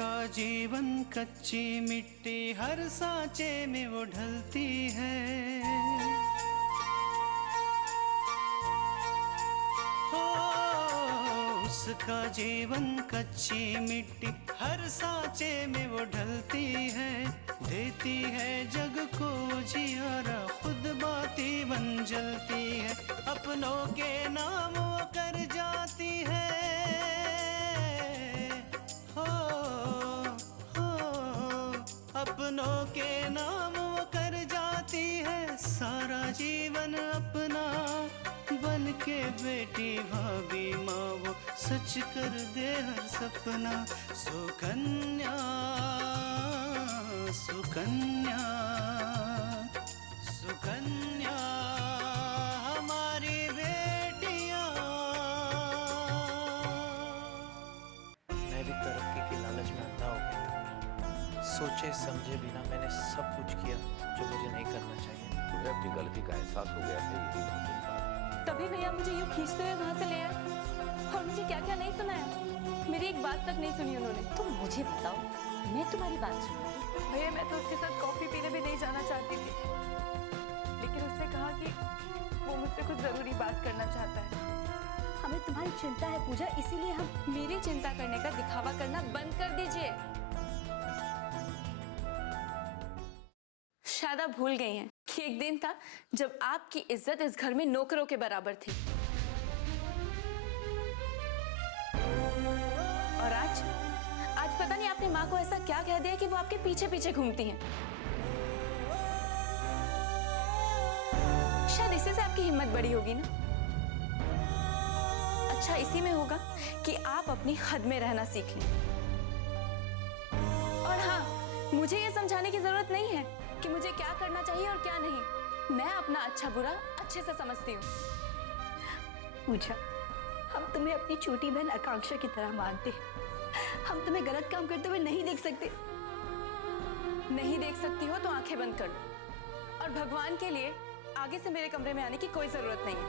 उसका जीवन कच्ची मिट्टी हर सांचे में वो ढलती है। हो उसका जीवन कच्ची मिट्टी हर सांचे में वो ढलती है। देती है जग को जियारा खुद बाती बन जलती है। अपनों के नाम वो कर जाती है। अपनों के नाम वो कर जाती है। सारा जीवन अपना बन के बेटी भाभी माँ वो सच कर दे हर सपना। सुकन्या सुकन्या सुकन्या हमारी बेटियाँ। मैं भी तरक्की की लालच में अंधा हो गया था। सोचे समझे बिना मैंने सब कुछ किया जो मुझे नहीं करना चाहिए। तुम्हें अपनी गलती का एहसास हो गया है, यही बहुत बड़ी बात है। तभी भैया मुझे यूँ खींचते हुए वहाँ से ले आए और मुझे क्या क्या नहीं सुनाया। मेरी एक बात तक नहीं सुनी उन्होंने। तुम मुझे बताओ, मैं तुम्हारी बात सुनूंगी। भैया मैं तो उसके साथ कॉफी पीने भी नहीं जाना चाहती थी, लेकिन उसने कहा कि वो मुझसे कुछ जरूरी बात करना चाहता है। हमें तुम्हारी चिंता है पूजा, इसीलिए हम। मेरी चिंता करने का दिखावा करना बंद कर दीजिए। शायद आप भूल गई हैं कि एक दिन था जब आपकी इज्जत इस घर में नौकरों के बराबर थी, और आज पता नहीं आपने माँ को ऐसा क्या कह दिया कि वो आपके पीछे पीछे घूमती हैं। शायद इसी से आपकी हिम्मत बड़ी होगी ना। अच्छा इसी में होगा कि आप अपनी हद में रहना सीख लें। और हाँ, मुझे ये समझाने की जरूरत नहीं है कि मुझे क्या करना चाहिए और क्या नहीं। मैं अपना अच्छा बुरा अच्छे से समझती हूँ। पूजा, हम तुम्हें अपनी छोटी बहन आकांक्षा की तरह मानते हैं। हम तुम्हें गलत काम करते हुए नहीं देख सकते। नहीं देख सकती हो तो आंखें बंद कर लो, और भगवान के लिए आगे से मेरे कमरे में आने की कोई जरूरत नहीं है।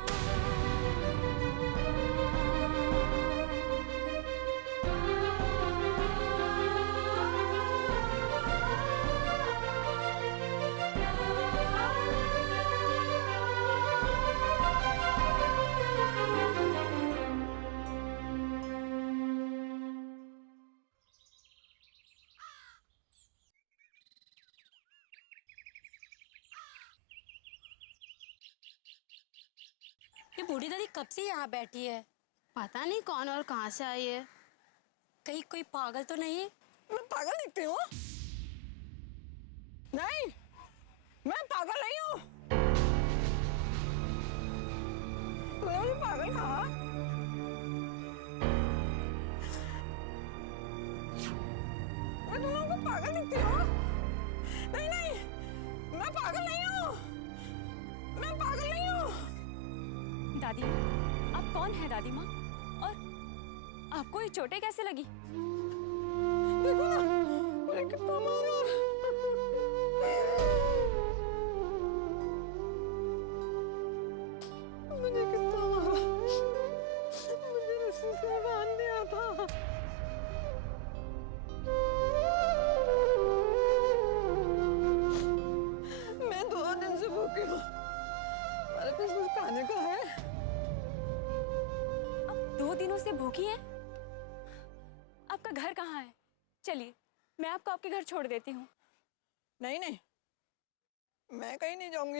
ये बूढ़ी दादी कब से यहाँ बैठी है? पता नहीं कौन और कहाँ से आई है। कहीं कोई पागल तो नहीं? मैं पागल दिखती हूँ? नहीं, मैं पागल नहीं हूँ। तूने मुझे पागल कहा? मैं तुम लोगों को पागल दिखती हूँ? नहीं नहीं, मैं पागल नहीं हूँ। मैं पागल नहीं हूँ। दादी माँ, आप कौन है दादी माँ? और आपको ये चोटें कैसे लगी? देखो ना, मुझे कितना मारा। मुझे कितना मारा। मुझे रस्सी से बांध दिया था। मैं 2 दिन से भूखी हूँ। मेरे पास कुछ खाने को है? आप 2 दिनों से भूखी हैं? आपका घर कहाँ है? चलिए मैं आपको आपके घर छोड़ देती हूँ। नहीं नहीं, मैं कहीं नहीं जाऊंगी।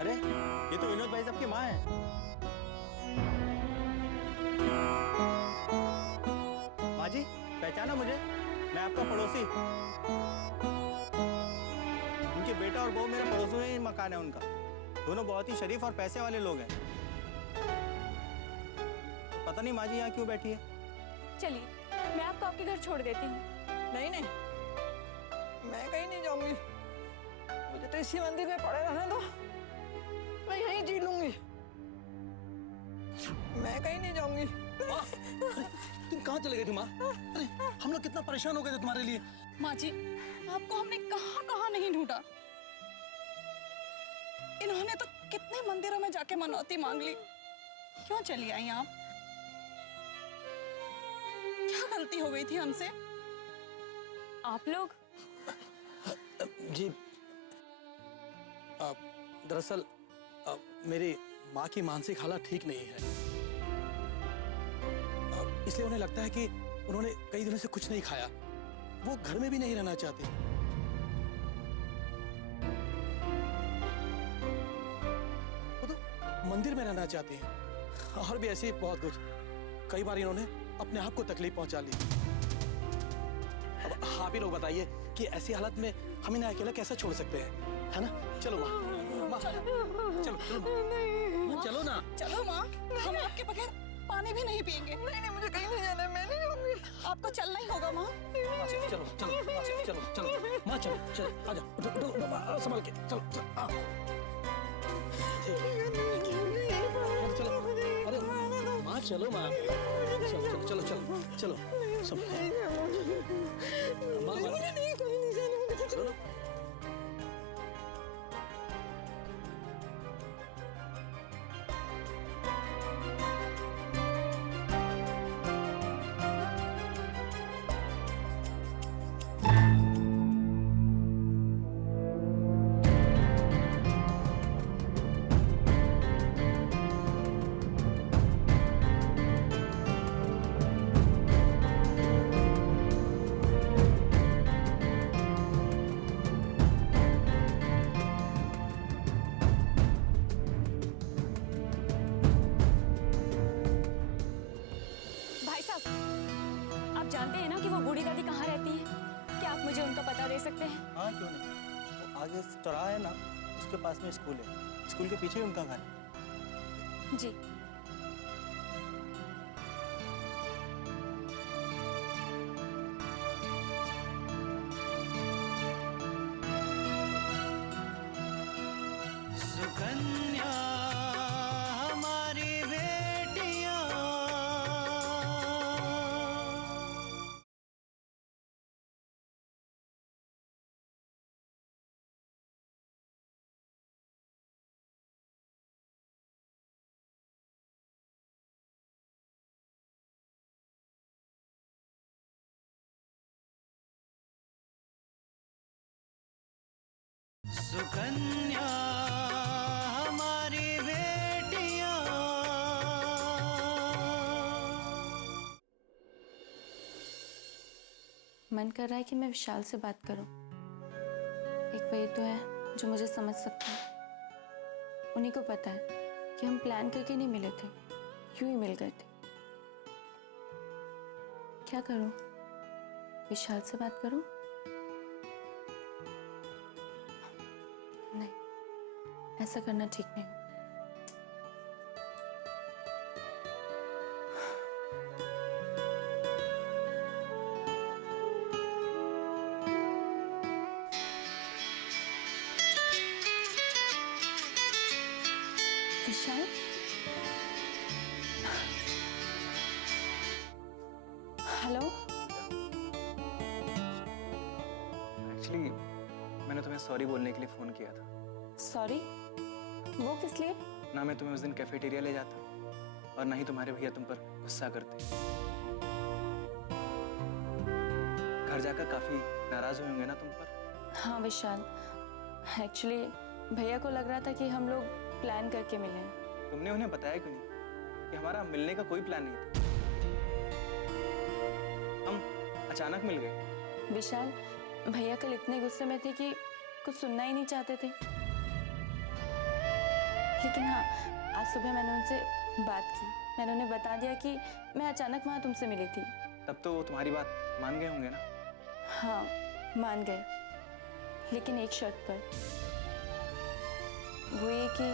अरे ये तो विनोद भाई साहब की माँ है। माँ जी पहचाना मुझे? मैं आपका पड़ोसी। उनके बेटा और बहू मेरे पड़ोस में ही मकान है उनका। दोनों बहुत ही शरीफ और पैसे वाले लोग हैं। पता नहीं माँ जी यहाँ क्यों बैठी है। चलिए मैं आपको आपके घर छोड़ देती हूँ। नहीं नहीं, मैं कहीं नहीं जाऊंगी। मुझे तो इसी मंदिर में पड़े रहने दो। मैं यहीं जी लूंगी। मैं कहीं नहीं जाऊंगी। तुम कहाँ चले गए थे माँ? अरे हम लोग कितना परेशान हो गए थे तुम्हारे लिए। माँ जी, आपको हमने कहाँ नहीं ढूंढा। इन्होंने तो कितने मंदिरों में जाके मनौती मांग ली। क्यों चली आई आप? गलती हो गई थी हमसे। आप लोग जी दरअसल मेरी माँ की मानसिक हालत ठीक नहीं है, इसलिए उन्हें लगता है कि उन्होंने कई दिनों से कुछ नहीं खाया। वो घर में भी नहीं रहना चाहती। वो तो मंदिर में रहना चाहती हैं और भी ऐसी बहुत कुछ। कई बार इन्होंने अपने आप को तकलीफ पहुंचा ली। अब आप ही लोग बताइए कि ऐसी हालत में हम इन्हें अकेला कैसे छोड़ सकते हैं, है ना? चलो माँ, चलो चलो माँ, चलो ना। चलो माँ, हम आपके बगैर पानी भी नहीं पिएंगे। नहीं, मुझे कहीं नहीं जाना, मैं नहीं जाऊंगी। आपको चलना ही होगा माँ। चलो चलो चलो चलो माँ, चलो चलो आजा, उठो उठो माँ, संभाल के चलो चलो। चलो अरे माँ, चलो माँ, चलो चलो चलो चलो सब माँ, चलो। भाई साहब, आप जानते हैं ना कि वो बूढ़ी दादी कहाँ रहती है? क्या आप मुझे उनका पता दे सकते हैं? हाँ क्यों नहीं, वो आगे चौराहा है ना, उसके पास में स्कूल है, स्कूल के पीछे ही उनका घर है। जी। सुकन्या हमारी बेटियां, सुकन्या हमारी बेटियां। मन कर रहा है कि मैं विशाल से बात करूं। एक वही तो है जो मुझे समझ सकता है। उन्हीं को पता है कि हम प्लान करके नहीं मिले थे, यूं ही मिल गए थे। क्या करूं? विशाल से बात करूं? नहीं, ऐसा करना ठीक नहीं। विशाल, हेलो। एक्चुअली मैंने तुम्हें सॉरी बोलने के लिए फ़ोन किया था। सॉरी? वो किस लिए? ना मैं तुम्हें उस दिन कैफेटेरिया ले जाता और ना ही तुम्हारे भैया तुम पर गुस्सा करते। घर जाकर काफ़ी नाराज़ हुए होंगे ना तुम पर? हाँ विशाल, एक्चुअली भैया को लग रहा था कि हम लोग प्लान करके मिले हैं। तुमने उन्हें बताया क्यों नहीं कि हमारा मिलने का कोई प्लान नहीं था? हम अचानक मिल गए। विशाल, भैया कल इतने गुस्से में थे कि कुछ सुनना ही नहीं चाहते थे। लेकिन हाँ, आज सुबह मैंने उनसे बात की। मैंने उन्हें बता दिया कि मैं अचानक वहाँ तुमसे मिली थी। तब तो वो तुम्हारी बात मान गए होंगे ना? हाँ, मान गए, लेकिन एक शर्त पर। वो ये कि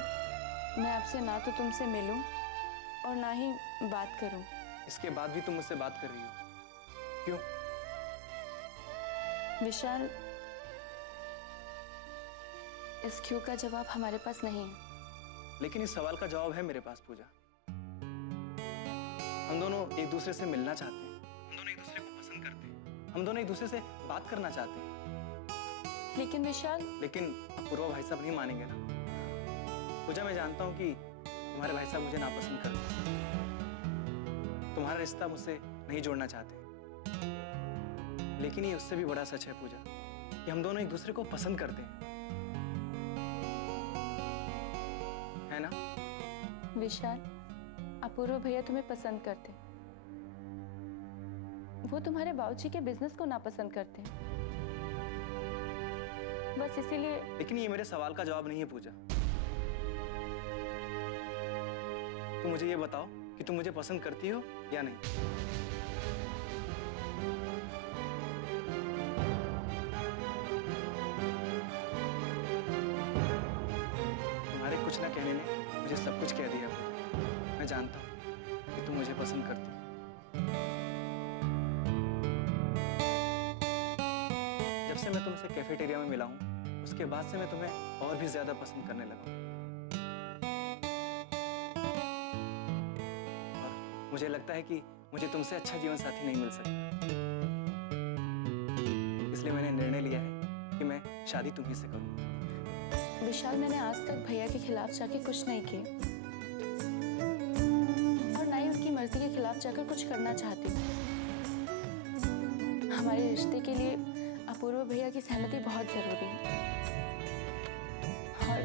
मैं आपसे ना तो तुमसे मिलूं और ना ही बात करूं। इसके बाद भी तुम मुझसे बात कर रही हो, क्यों? विशाल, इस क्यों का जवाब हमारे पास नहीं है। लेकिन इस सवाल का जवाब है मेरे पास पूजा। हम दोनों एक दूसरे से मिलना चाहते हैं, हम दोनों एक दूसरे को पसंद करते हैं, हम दोनों एक दूसरे से बात करना चाहते हैं। लेकिन विशाल, लेकिन पूर्वा भाई साहब नहीं मानेंगे ना। पूजा, मैं जानता हूँ कि तुम्हारे भाई साहब मुझे नापसंद करते हैं, तुम्हारा रिश्ता मुझसे नहीं जोड़ना चाहते, लेकिन ये उससे भी बड़ा सच है पूजा कि हम दोनों एक दूसरे को पसंद करते हैं, है ना? विशाल, अपूर्व भैया तुम्हें पसंद करते। वो तुम्हारे बाबूजी के बिजनेस को नापसंद करते हैं, बस इसीलिए। लेकिन ये मेरे सवाल का जवाब नहीं है पूजा। तुम मुझे ये बताओ कि तुम मुझे पसंद करती हो या नहीं? तुम्हारे कुछ ना कहने ने मुझे सब कुछ कह दिया। मैं जानता हूँ कि तुम मुझे पसंद करती हो। जब से मैं तुमसे कैफेटेरिया में मिला हूँ, उसके बाद से मैं तुम्हें और भी ज्यादा पसंद करने लगा हूँ। और मुझे लगता है कि मुझे तुमसे अच्छा जीवन साथी नहीं मिल सकता। इसलिए मैंने निर्णय लिया है कि मैं शादी तुम्ही से करूँगा। विशाल, मैंने आज तक भैया के खिलाफ जाके कुछ नहीं किया और ना ही उनकी मर्जी के खिलाफ जाकर कुछ करना चाहती हूँ। हमारे रिश्ते के लिए अपूर्व भैया की सहमति बहुत जरूरी है और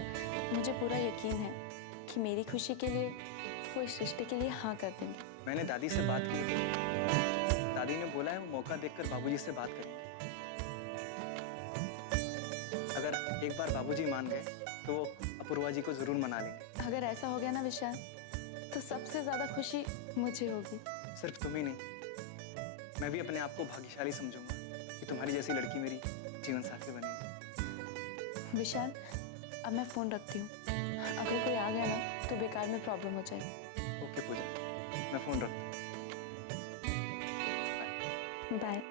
मुझे पूरा यकीन है कि मेरी खुशी के लिए वो इस रिश्ते के लिए हाँ कर देंगे। मैंने दादी से बात की थी। दादी ने बोला है वो मौका देखकर बाबूजी से बात करेंगे। अगर एक बार बाबूजी मान गए तो वो अपूर्वा जी को जरूर मना लेंगे। अगर ऐसा हो गया ना विशाल, तो सबसे ज्यादा खुशी मुझे होगी। सिर्फ तुम ही नहीं, मैं भी अपने आप को भाग्यशाली समझूंगा कि तुम्हारी जैसी लड़की मेरी जीवन साथी बनेगी। विशाल, अब मैं फोन रखती हूँ। अगर कोई आ गया ना तो बेकार में प्रॉब्लम हो जाएगी। ओके पूजा, मैं फोन रखता हूँ। बाय।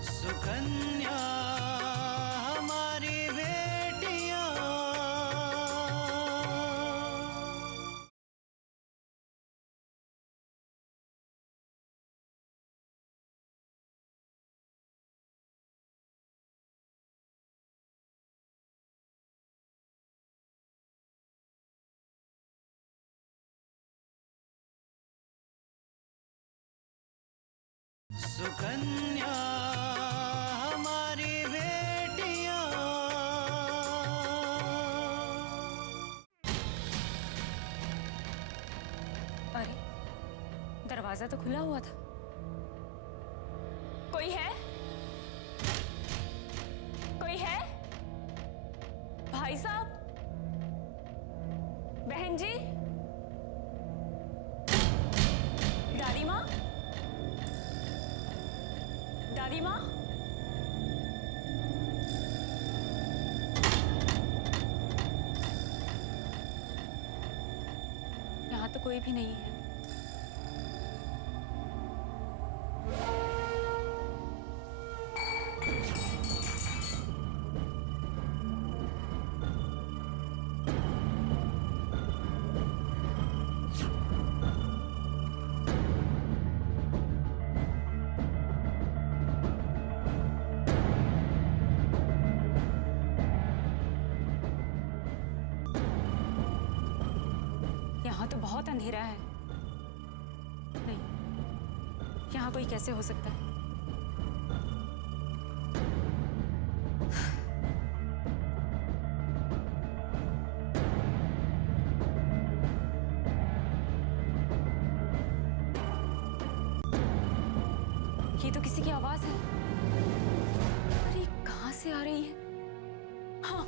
सुकन्या हमारी बेटियां। सुकन्या हमारी बेटियां। अरे, दरवाजा तो खुला हुआ था। कोई है? कोई है? भाई साहब? बहन जी? दादी माँ? दादी माँ? यहाँ तो कोई भी नहीं है। यहाँ तो बहुत अंधेरा है। नहीं, यहाँ कोई कैसे हो सकता है? ये तो किसी की आवाज है। अरे कहाँ से आ रही है? हाँ,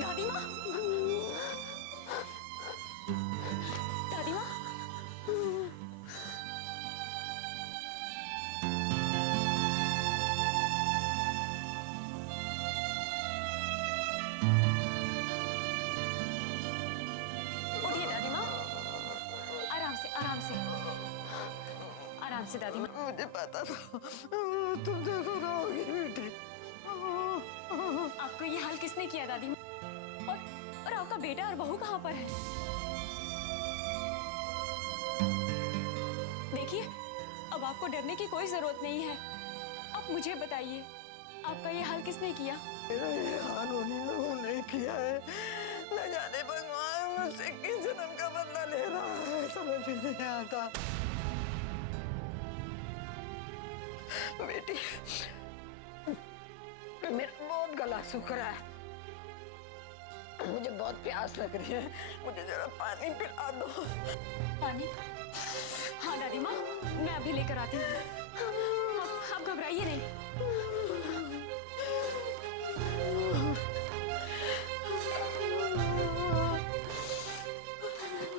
दादी माँ? दादी माँ? से दादी माँ। मुझे पता था तुम जरूर आओगी बेटी। आपको ये हाल किसने किया दादी माँ? और आपका बेटा और बहू कहाँ पर है? देखिए, अब आपको डरने की कोई जरूरत नहीं है। आप मुझे बताइए, आपका ये हाल किसने किया? मेरा ये हाल उन्हीं लोगों ने किया है। न जाने भगवान मुझसे किस जन्म का बदला ले रहा है, समझ में नहीं आता। बेटी, मेरा बहुत गला सूख रहा है, मुझे बहुत प्यास लग रही है, मुझे जरा पानी पिला दो। पानी? हाँ दादी माँ, मैं अभी लेकर आती हूँ। आप घबराइए नहीं।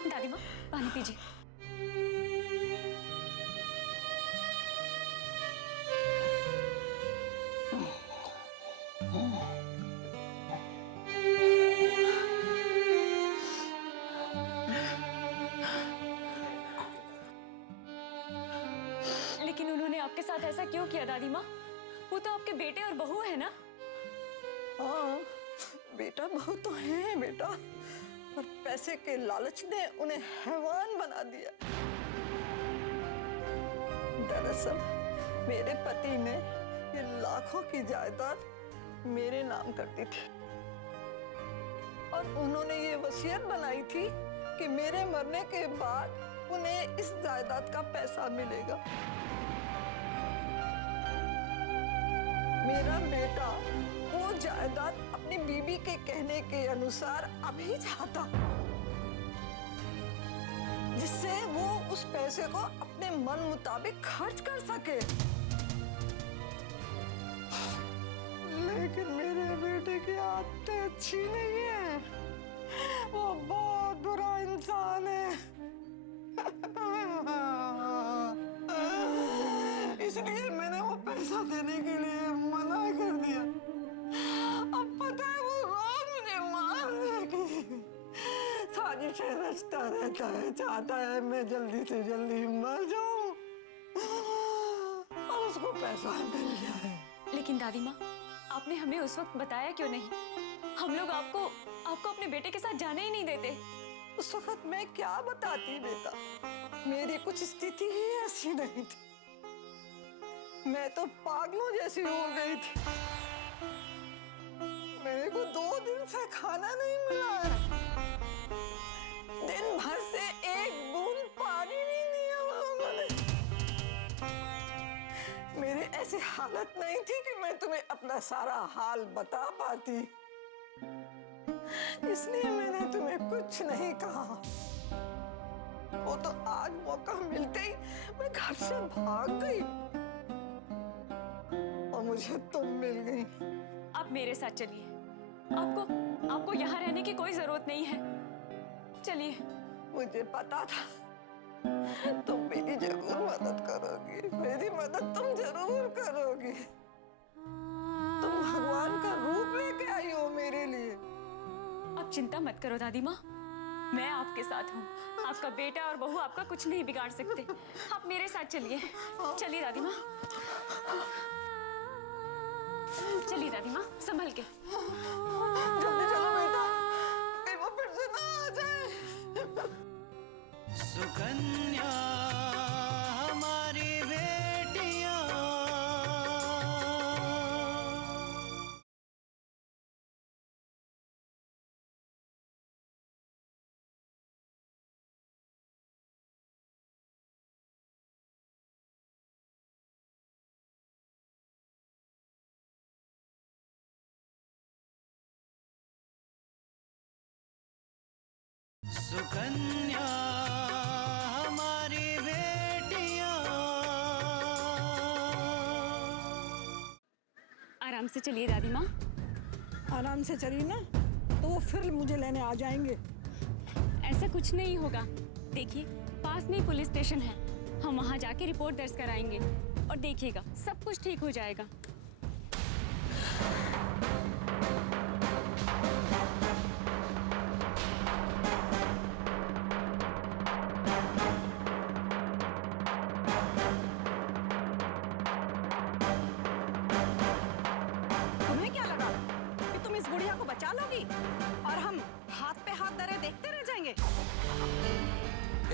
दादी माँ, पानी पीजिए। लेकिन उन्होंने आपके साथ ऐसा क्यों किया दादी माँ? वो तो आपके बेटे और बहू है ना? हाँ, बेटा बहू तो है बेटा, पर पैसे के लालच ने उन्हें हैवान बना दिया। दरअसल मेरे पति ने ये लाखों की जायदाद मेरे नाम कर दी थी और उन्होंने ये वसीयत बनाई थी कि मेरे मरने के बाद उन्हें इस जायदाद का पैसा मिलेगा। मेरा बेटा वो जायदाद अपनी बीबी के कहने के अनुसार अभी चाहता, जिससे वो उस पैसे को अपने मन मुताबिक खर्च कर सके। लेकिन मेरे बेटे की आदतें अच्छी नहीं है, वो बहुत बुरा इंसान है। इसलिए मैंने वो पैसा देने के लिए मना कर दिया। अब पता है वो रोज मुझे मारने की साजिशें रचता रहता है, चाहता है मैं जल्दी से जल्दी मर जाऊं और उसको पैसा मिल जाए। लेकिन दादी माँ, आपने हमें उस वक्त बताया क्यों नहीं? हम लोग आपको अपने बेटे के साथ जाने ही नहीं देते। उस वक्त मैं क्या बताती बेटा, मेरी कुछ स्थिति ही ऐसी नहीं थी, मैं तो पागलों जैसी हो गई थी। मेरे को 2 दिन से खाना नहीं मिला है, दिन भर से एक बूंद पानी नहीं दिया उन लोगों ने। मेरी ऐसी हालत नहीं थी कि मैं तुम्हें अपना सारा हाल बता पाती, इसलिए मैंने तुम्हें कुछ नहीं कहा। वो तो आज मौका मिलते ही मैं घर से भाग गई और मुझे तुम मिल गई। आप मेरे साथ चलिए, आपको यहाँ रहने की कोई जरूरत नहीं है। चलिए। मुझे पता था तुम मेरी जरूर मदद करोगी, मेरी मदद तुम जरूर करोगी। तुम भगवान का रूप लेके आई हो मेरे लिए। आप चिंता मत करो दादी माँ, मैं आपके साथ हूँ। आपका बेटा और बहू आपका कुछ नहीं बिगाड़ सकते। आप मेरे साथ चलिए। चलिए दादी माँ, चलिए दादी माँ, संभल के। जल्दी चलो बेटा, कहीं वो फिर से ना आ जाए। सुकन्या हमारी बेटियां। सुकन्या हमारी बेटियां। आराम से चलिए दादी माँ। आराम से चली ना तो वो फिर मुझे लेने आ जाएंगे। ऐसा कुछ नहीं होगा। देखिए, पास में ही पुलिस स्टेशन है, हम वहाँ जाके रिपोर्ट दर्ज कराएंगे और देखिएगा सब कुछ ठीक हो जाएगा।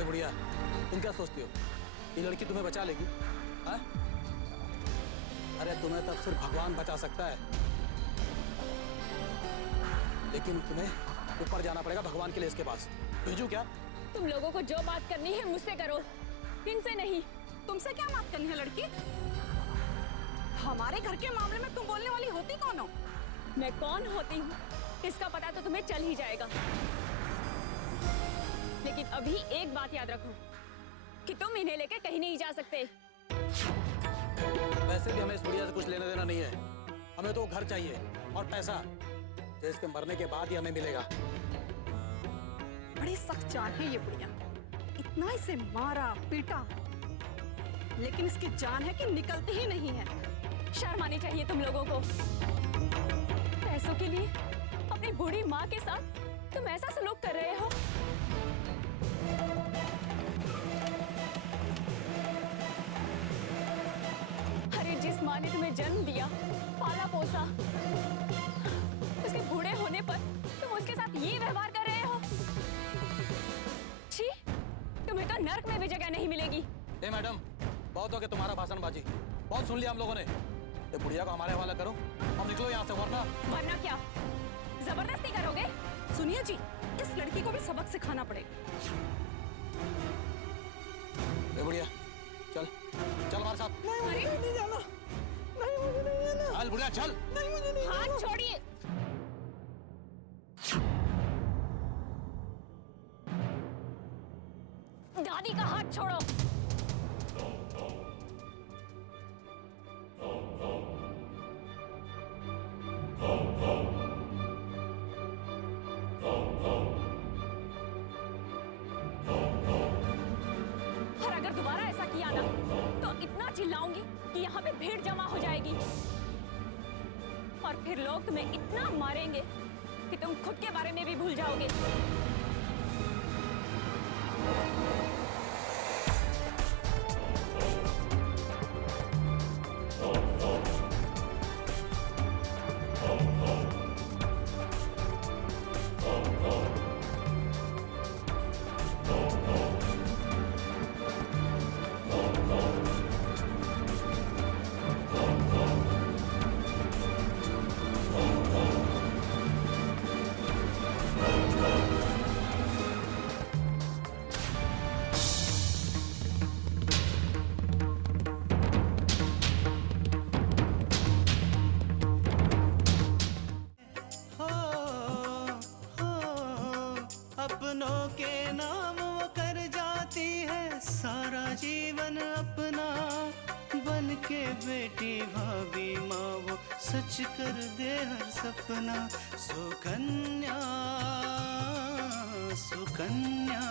बुढ़िया, तुम क्या सोचती हो ये लड़की तुम्हें बचा लेगी? हाँ? अरे तुम्हें तब सिर्फ भगवान बचा सकता है, लेकिन तुम्हें ऊपर जाना पड़ेगा भगवान के लिए इसके पास। भेजू क्या? तुम लोगों को जो बात करनी है मुझसे करो, इनसे नहीं। तुमसे क्या बात करनी है लड़की? हमारे घर के मामले में तुम बोलने वाली होती कौन हो? मैं कौन होती हूँ इसका पता तो तुम्हें चल ही जाएगा, लेकिन अभी एक बात याद रखो कि तुम इन्हें लेके कहीं नहीं जा सकते। वैसे भी हमें इस बुढ़िया से कुछ लेना देना नहीं है, हमें तो घर चाहिए और पैसा, जो इसके मरने के बाद ही हमें मिलेगा। बड़ी सख्त जान है ये बुढ़िया, इतना इसे मारा पीटा, लेकिन इसकी जान है कि निकलती ही नहीं है। शर्म आनी चाहिए तुम लोगों को। पैसों के लिए अपनी बूढ़ी माँ के साथ तुम ऐसा सलूक कर रहे हो। अरे जिस माँ ने तुम्हें जन्म दिया, पाला पोसा, उसके बूढ़े होने पर तुम उसके साथ ये व्यवहार कर रहे हो। छी, तुम्हें तो नर्क में भी जगह नहीं मिलेगी। ए मैडम, बहुत हो गया तुम्हारा भाषणबाजी, बहुत सुन लिया हम लोगों ने। ये बुढ़िया को हमारे हवाला करो, हम निकलो यहाँ से, वरना क्या जबरदस्ती करोगे? सुनिए जी, इस लड़की को भी सबक सिखाना पड़ेगा। ए बुढ़िया, चल चल हमारे साथ। नहीं जाना, नहीं मुझे नहीं जाना। चल बुढ़िया चल। नहीं मुझे नहीं जाना। हाथ छोड़िए। दादी का हाथ छोड़ो। और अगर दोबारा ऐसा किया ना तो इतना चिल्लाऊंगी कि यहाँ पे भीड़ जमा हो जाएगी, और फिर लोग तुम्हें इतना मारेंगे कि तुम खुद के बारे में भी भूल जाओगे। अपनों के नाम वो कर जाती है सारा जीवन अपना, बन के बेटी भाभी माँ वो सच कर दे हर सपना। सुकन्या सुकन्या